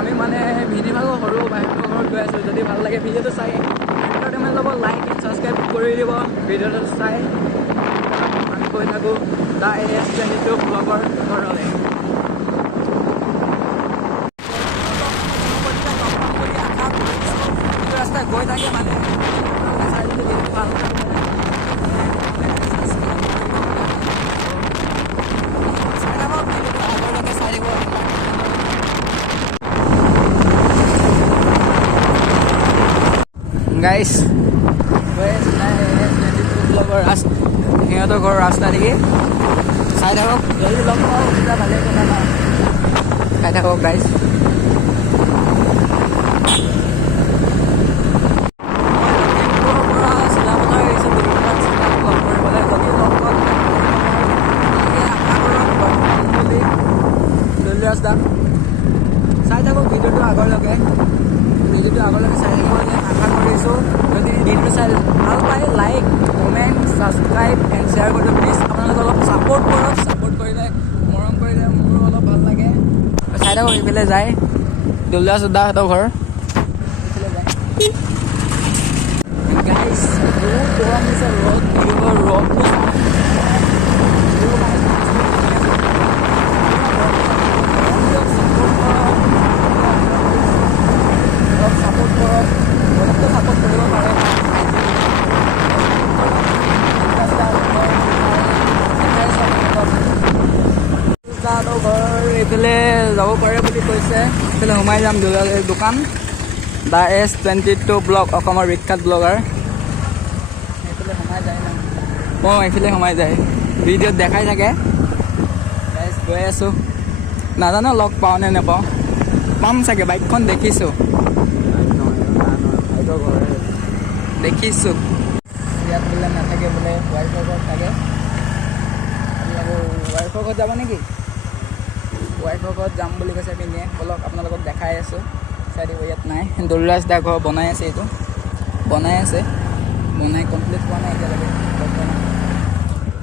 আমি মানে ভিনিভাগৰ সৰু ভাইহঁতৰ ঘৰত গৈ আছোঁ। যদি ভাল লাগে ভিডিঅ'টো চাই এণ্টাৰটেইনমেণ্ট ল'ব, লাইক এণ্ড ছাবস্ক্ৰাইব কৰি দিব। ভিডিঅ'টো চাই আমি গৈ থাকোঁ দা AS22 ব্লগৰ ঘৰলৈ। ৰাস্তাত গৈ থাকে মানে ভাল গাইছ ব্লগৰ সিহঁতৰ ঘৰৰ ৰাস্তা দেখি চাই থাকক। যদি লগ পাওঁ তেতিয়া ভালেই কথা ন, চাই থাকক গাইছ। চাই থাকক ভিডিঅ'টো আগলৈকে চাই থাকিব আশা কৰিছোঁ। যদি ভিডিঅ'টো চাই ভাল পায় like comment subscribe and share কৰিব প্লিজ। আপোনালোকে অলপ ছাপোৰ্ট কৰক, ছাপোৰ্ট কৰিলে মৰম কৰিলে মোৰো অলপ ভাল লাগে। চাই থাকক এইফালে যায় দুলীয়া দাহঁতৰ ঘৰ, এইফালে যায় গাইছ। বহুত গৰম দিছে, ৰ'দ দিব, ৰ'দটো ঘৰ এইফালে যাব পাৰে বুলি কৈছে। এইফালে সোমাই যাম দোকান দা AS22 ব্লগ, অসমৰ বিখ্যাত ব্লগাৰ। এইফালে সোমাই যায় ন, এইফালে সোমাই যায়, ভিডিঅ'ত দেখাই থাকে। গৈ আছোঁ, নাজানো লগ পাওঁ নে নাপাওঁ, পাম চাগে। বাইকখন দেখিছোঁ ইয়াত বোলে নাথাকে, বোলে ৱাইফৰ ঘৰত থাকে। ৱাইফৰ ঘৰত যাব নেকি? ৱাইফৰ ঘৰত যাম বুলি কৈছে পিনে। বলক আপোনালোকক দেখাই আছোঁ, চাই দিব। ইয়াত নাই, দলৰাজ দা ঘৰ বনাই আছে, এইটো বনাই আছে, বনাই কমপ্লিট হোৱা নাই এতিয়ালৈকে।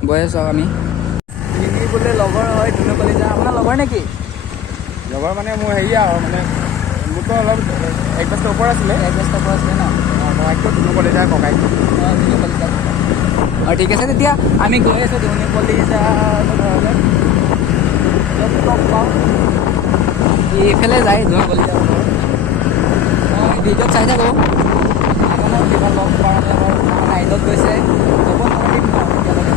গৈ আছোঁ আমি। মিনি বোলে লগৰ হয় ধুনু কলিতা। আপোনাৰ লগৰ নেকি? লগৰ মানে মোৰ হেৰি আৰু মানে মোৰতো অলপ এক বছৰ ওপৰ আছিলে। এক বছৰ ওপৰ আছিলে ন? ককাইকটো ধুনু কলিতাৰ ককাইক। ধুনু কলিতা। ঠিক আছে, তেতিয়া আমি গৈ আছোঁ ধুনু কলিতা ঘৰলৈ। লগ পাওঁ, এইফালে যায় ধুনু কলিতা ঘৰ। মই ভিডিঅ'ত চাই থাকোঁ, মই কিবা লগ পাওঁ নাইটত গৈছে, যাব নোৱাৰিম ন এতিয়ালৈকে।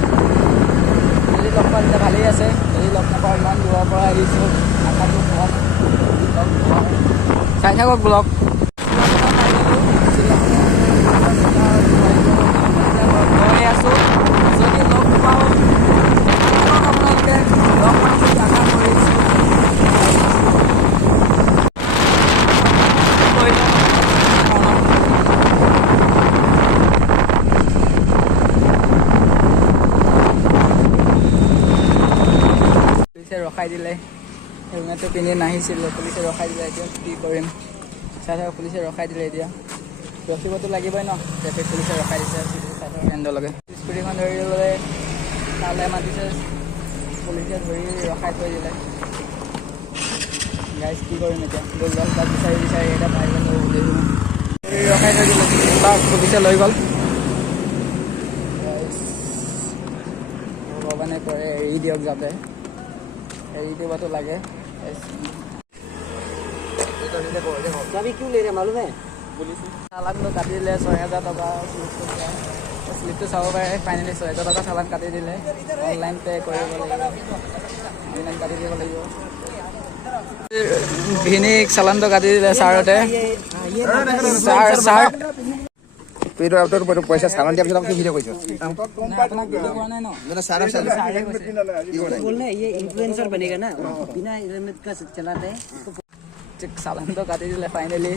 যদি লগ পাওঁ তেতিয়া ভালেই আছে, যদি লগ নাপাওঁ ইমান দূৰৰ পৰা আহিছোঁ, আশাটো কম লগ পাওঁ। চাই থাকক ব্লগ। গৈ আছোঁ, যদি লগ পাওঁ আপোনালোকে লগ পাম বুলি আশা কৰিছোঁ। পুলিচে ৰখাই দিলে, হেলমেটটো পিন্ধি নাহিছিলোঁ, পুলিচে ৰখাই দিলে। এতিয়া কি কৰিম, চাই থাকক। পুলিচে ৰখাই দিলে, এতিয়া ৰখিবতো লাগিবই ন, ট্ৰেফিক পুলিচে ৰখাই দিছে। চাই থাকক এণ্ডলৈকে। স্কুটিখন ধৰিবলৈ তালৈ মাতিছে, পুলিচে ধৰি ৰখাই থৈ দিলে। গাইজ কি কৰিম এতিয়া, গোলগাল তাত বিচাৰি এতিয়া পাই গ'লো বুলি ৰখাই থৈ দিলে। তাক পুলিচে লৈ গ'ল। ভগৱানে কৰে এৰি দিয়ক, যাতে এৰি দিবতো লাগে। চালানটো কাটি দিলে 6,000 টকা। স্লিপটো চাব পাৰে, ফাইনেলি 6,000 টকা চালান কাটি দিলে। অনলাইন পে' কৰিব লাগিব, অনলাইন কাটি দিব লাগিব। ভিনিক চালানটো কাটি দিলে ছাৰহঁতে। ছাৰ পইচা চালান দিয়াৰ পিছত ভিডিঅ' কৰিছোঁ। আপোনাক ভিডিঅ' কৰা নাই ন? इन्फ्लुएंसर बनेगा ना, बिना हेलमेट का चलाते हैं। চালানটো কাটি দিলে ফাইনেলি।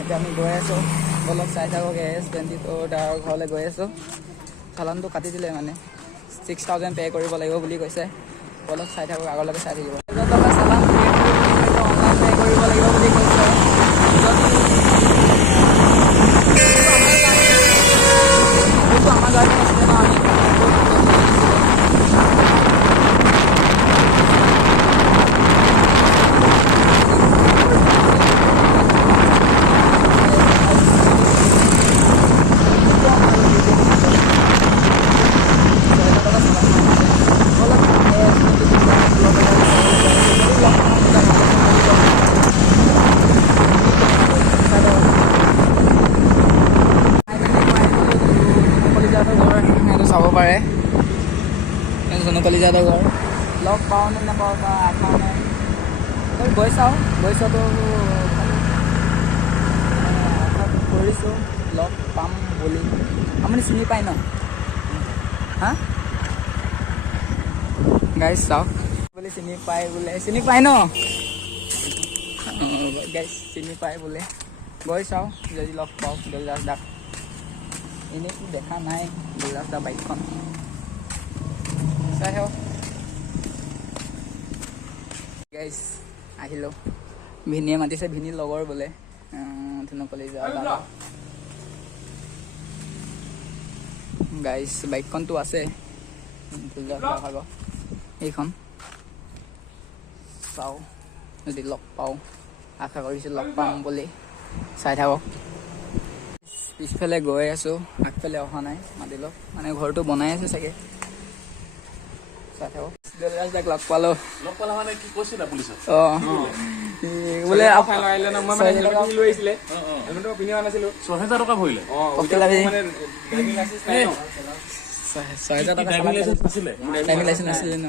এতিয়া আমি গৈ আছোঁ, বলক চাই থাকক। AS22 তাৰ ঘৰলৈ গৈ আছোঁ। চালানটো কাটি দিলে মানে 6,000 পে' কৰিব লাগিব বুলি কৈছে। অলপ চাই থাকক, আগলৈকে চাই থাকিব। 1,000 টকা চালান অনলাইন পে' কৰিব লাগিব বুলি কৈছে। এইটো আমাৰ গাড়ী আছিলে ন, আমি চাব পাৰে জনু কলিজাতৰ ঘৰ। লগ পাওঁ নে নাপাওঁ বা আশা নাই, গৈ চাওঁ। গৈ চোৱাটো আশা কৰিছোঁ লগ পাম বুলি। আপুনি চিনি পায় ন? হা গাইজ চাওক বুলি চিনি পায় বোলে, চিনি পায় ন? গাইজ চিনি পায় বোলে। গৈ চাওঁ যদি লগ পাওঁ দৌলৰাজ দাক। এনেইতো দেখা নাই দৌলৰাজ দা বাইকখন। চাই থাকক গাইজ, আহিলোঁ। ভিনিয়ে মাতিছে, ভিনিৰ লগৰ বোলে ধুনু কলিজা। গাইজ বাইকখনতো আছে ভাগৰ এইখন। চাওঁ যদি লগ পাওঁ, আশা কৰিছোঁ লগ পাম বুলি। চাই থাকক। পিছফালে গৈ আছোঁ, আগফালে অহা নাই। মাতিলোঁ মানে ঘৰটো বনাই আছে চাগে। চাই থাকক। দৌলৰাজ দাক লগ পালোঁ। মানে কি কৈছিলা পুলিচত? অঁ বোলে 6,000 টকা ভৰিলে। 6,000 টকা ড্ৰাইভিং লাইচেন্স আছিলে ন।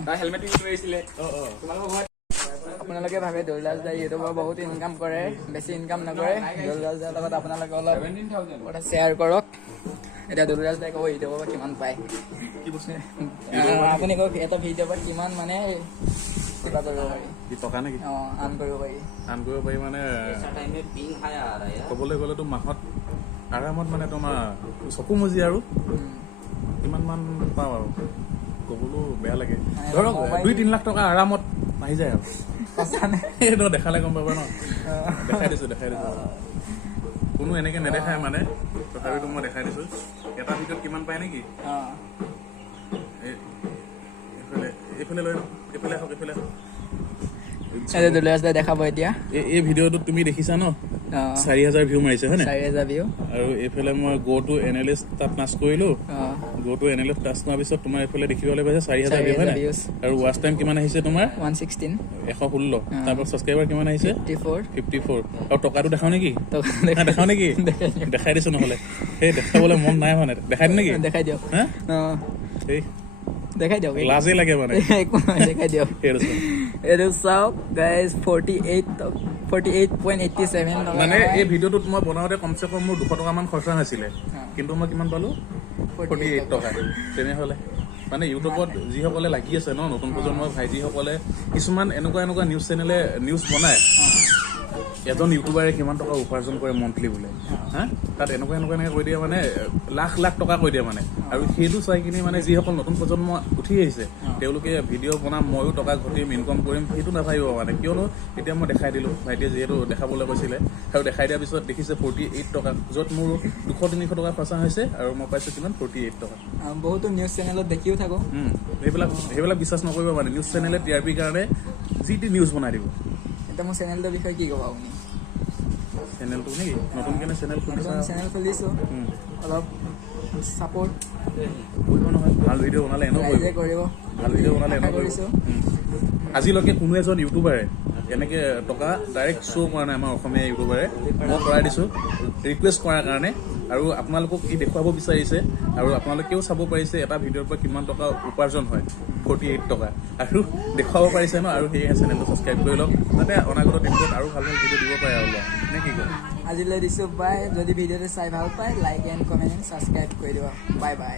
আপোনালোকে ভাবে দৌলৰাজ দাই ইউটিউবৰ বহুত ইনকাম কৰে, বেছি ইনকাম নকৰে। দৌলৰাজ দাৰ লগত আপোনালোকে অলপ কথা শ্বেয়াৰ কৰক। এতিয়া দৌলৰাজ দাই ক'ব ইউটিউবৰ পৰা কিমান পায়। আপুনি কওক এটা ভিডিঅ'ৰ পৰা কিমান মানে কিবা কৰিব পাৰি, টকা নেকি? অঁ আৰ্ণ কৰিব পাৰি। আৰ্ণ কৰিব পাৰি মানে ক'বলৈ গ'লেতো মাহত আৰামত মানে তোমাৰ চকু মুজি আৰু কিমান মান পাওঁ আৰু ক'বলৈ বেয়া লাগে। ধৰক 2-3 লাখ টকা আৰামত আহি যায় আৰু। এইটো দেখালে গম পাবা ন। দেখাই দিছোঁ। কোনো এনেকে নেদেখায় মানে, তথাপিতো মই দেখাই দিছোঁ। এটা ভিডিঅ'ত কিমান পায় নেকি? এইফালে লৈ এইফালে আহক। দৌলৰাজ দাই দেখাব এতিয়া। এই ভিডিঅ'টোত তুমি দেখিছা ন 4,000 ভিউ মাৰিছে হয় নাই? 4,000 ভিউ। আৰু এইফালে মই গো টু এনালিষ্ট তাত টাচ কৰিলোঁ। গো টু এনালিষ্ট টাচ কৰাৰ পিছত তোমাৰ এইফালে দেখিবলৈ পাইছে 4,000 ভিউ হয় নাই? আৰু ৱাচ টাইম কিমান আহিছে তোমাৰ? 116। 116। তাৰপৰা ছাবস্ক্ৰাইবাৰ কিমান আহিছে? 54। আৰু টকাটো দেখাও নেকি? দেখাও নেকি? দেখাই দিছোঁ নহ'লে। সেই দেখাবলৈ মন নাই মানে। দেখাই দিম নেকি? দেখাই দিয়ক। হা এই দেখাই দিয়ক। লাজেই লাগে মানে। দেখাই দিয়ক। এইটো চাওক গাইজ 48.87 মানে এই ভিডিঅ'টোত মই বনাওঁতে কমচে কম মোৰ 200 টকামান খৰচা হৈছিলে, কিন্তু মই কিমান পালোঁ? 48 টকা। তেনেহ'লে মানে ইউটিউবত যিসকলে লাগি আছে ন, নতুন প্ৰজন্মৰ ভাইটিসকলে কিছুমান এনেকুৱা নিউজ চেনেলে নিউজ বনায়। এজন ইউটিউবাৰে কিমান টকা উপাৰ্জন কৰে মন্থলি বোলে, হা তাত এনেকুৱা কৈ দিয়ে মানে লাখ টকা কৈ দিয়ে মানে। আৰু সেইটো চাই কিনি মানে যিসকল নতুন প্ৰজন্ম উঠি আহিছে তেওঁলোকে ভিডিঅ' বনাম, ময়ো টকা ঘটিম, ইনকাম কৰিম, সেইটো নাভাবিব মানে। কিয়নো এতিয়া মই দেখাই দিলোঁ, ভাইটিয়ে যিহেতু দেখাবলৈ কৈছিলে, আৰু দেখাই দিয়াৰ পিছত দেখিছে 48 টকা, য'ত মোৰ 200-300 টকা খৰচা হৈছে আৰু মই পাইছোঁ কিমান? 48 টকা। বহুতো নিউজ চেনেলত দেখিও থাকোঁ। সেইবিলাক বিশ্বাস নকৰিব মানে। নিউজ চেনেলে TRP কাৰণে যি টি নিউজ বনাই দিব। এতিয়া মোৰ চেনেলটোৰ বিষয়ে কি ক'ব আপুনি? চেনেলটো নেকি? নতুনকৈ চেনেল খুলিছোঁ, অলপ ছাপোৰ্ট কৰিব নহয়। ভাল ভিডিঅ' বনালে এনেও কৰিব। কৰিছোঁ। আজিলৈকে কোনো এজন ইউটিউবাৰে এনেকৈ টকা ডাইৰেক্ট শ্ব' কৰা নাই আমাৰ অসমীয়া ইউটিউবাৰে। মই কৰাই দিছোঁ ৰিকুৱেষ্ট কৰাৰ কাৰণে। আৰু আপোনালোকক ই দেখুৱাব বিচাৰিছে, আৰু আপোনালোকেও চাব পাৰিছে এটা ভিডিঅ'ৰ পৰা কিমান টকা উপাৰ্জন হয়, 48 টকা। আৰু দেখুৱাব পাৰিছে ন। আৰু সেয়েহে চেনেলটো ছাবস্ক্ৰাইব কৰি লওক, যাতে অনাগত দিনটোত আৰু ভাল ভিডিঅ' দিব পাৰে আৰু নে কি কয়? আজিলৈ দিছোঁ বাই। যদি ভিডিঅ'টো চাই ভাল পায় লাইক এণ্ড কমেণ্ট ছাবস্ক্ৰাইব কৰি দিব। Bye bye.